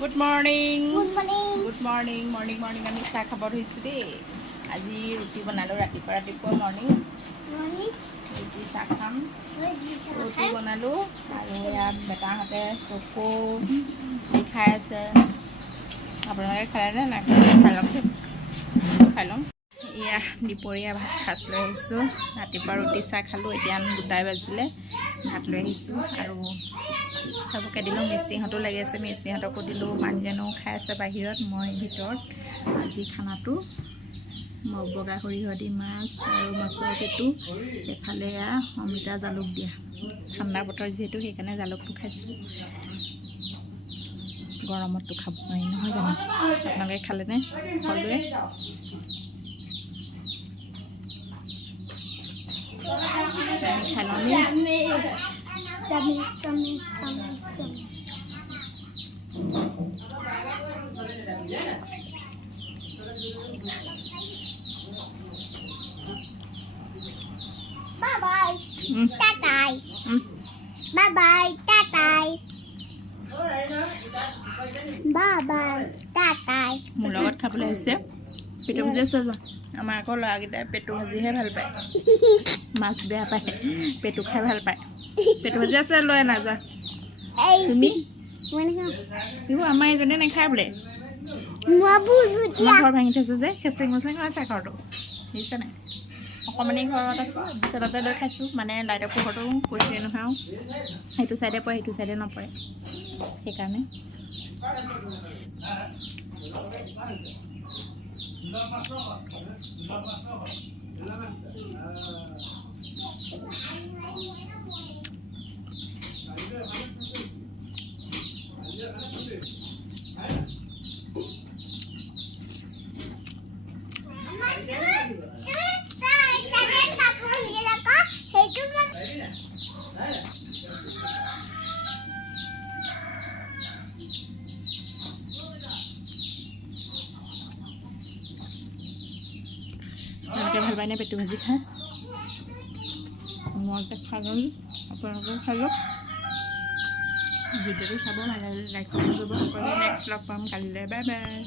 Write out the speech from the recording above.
Good morning. Good morning. Good morning. Morning. আমি চাহ খাব ধৰিছোঁ দেই। আজি ৰুটি বনালোঁ ৰাতিপুৱা মৰ্ণিং। ৰুটি চাহ খাম। ৰুটি বনালোঁ আৰু ইয়াত বেটাহঁতে চকু খাই আছে। আপোনালোকে খালেনে নাই? খাই লওকচোন। খাই লওঁ। এয়া দুপৰীয়া ভাত সাজ লৈ আহিছোঁ। ৰাতিপুৱা ৰুটি চাহ খালোঁ। এতিয়া 2টা বাজিলে ভাত লৈ আহিছোঁ আৰু চবকে দিলোঁ। মিস্ত্ৰীহঁতো লাগি আছে, মিস্ত্ৰীহঁতকো দিলোঁ। মানুহজনো খাই আছে বাহিৰত, মই ভিতৰত। আজি খানাটো বগা সৰিয়হ দি মাছ আৰু মাছৰ পেটু, এফালে অমিতা জালুক দিয়া। ঠাণ্ডা বতৰ যিহেতু সেইকাৰণে জালুকটো খাইছোঁ। গৰমততো খাব নোৱাৰি নহয় জানো? আপোনালোকে খালেনে সকলোৱে? খাই লওঁ Bye-bye. Tatai. Bye-bye. Tatai. Bye-bye. Tatai. মোৰ লগত খাবলৈ আহিছে পেটু ভাজি আছে। আমাৰ আকৌ ল'ৰাকেইটাই পেটু ভাজিহে ভাল পায়, মাছ বেয়া পায়, পেটু খাই ভাল পায়। পেটু ভাজি আছে, লৈ নাযা তুমি। আমাৰ এজনে নাখায় বোলে। আমাৰ ঘৰ ভাঙি থৈছে যে, খেচেং মেচেং হৈছে ঘৰটো, বুজিছে নাই? অকণমানি ঘৰত আছোঁ, বিচনাতে লৈ খাইছোঁ। মানে লাইটৰ পোহৰটো পৰিছে নহয়, সেইটো চাইডে পৰে, সেইটো চাইডে নপৰে, সেইকাৰণে। আপোনালোকে ভাল পায়নে পেটু ভাজি খাই? মই এতিয়া খাই ল'ম, আপোনালোকেও খাই লওক। ভিডিঅ'টো চাব, মাজে মাজে লাইক কৰিব। সকলোৱে নেক্সট লগ পাম কালিলৈ। Bye bye.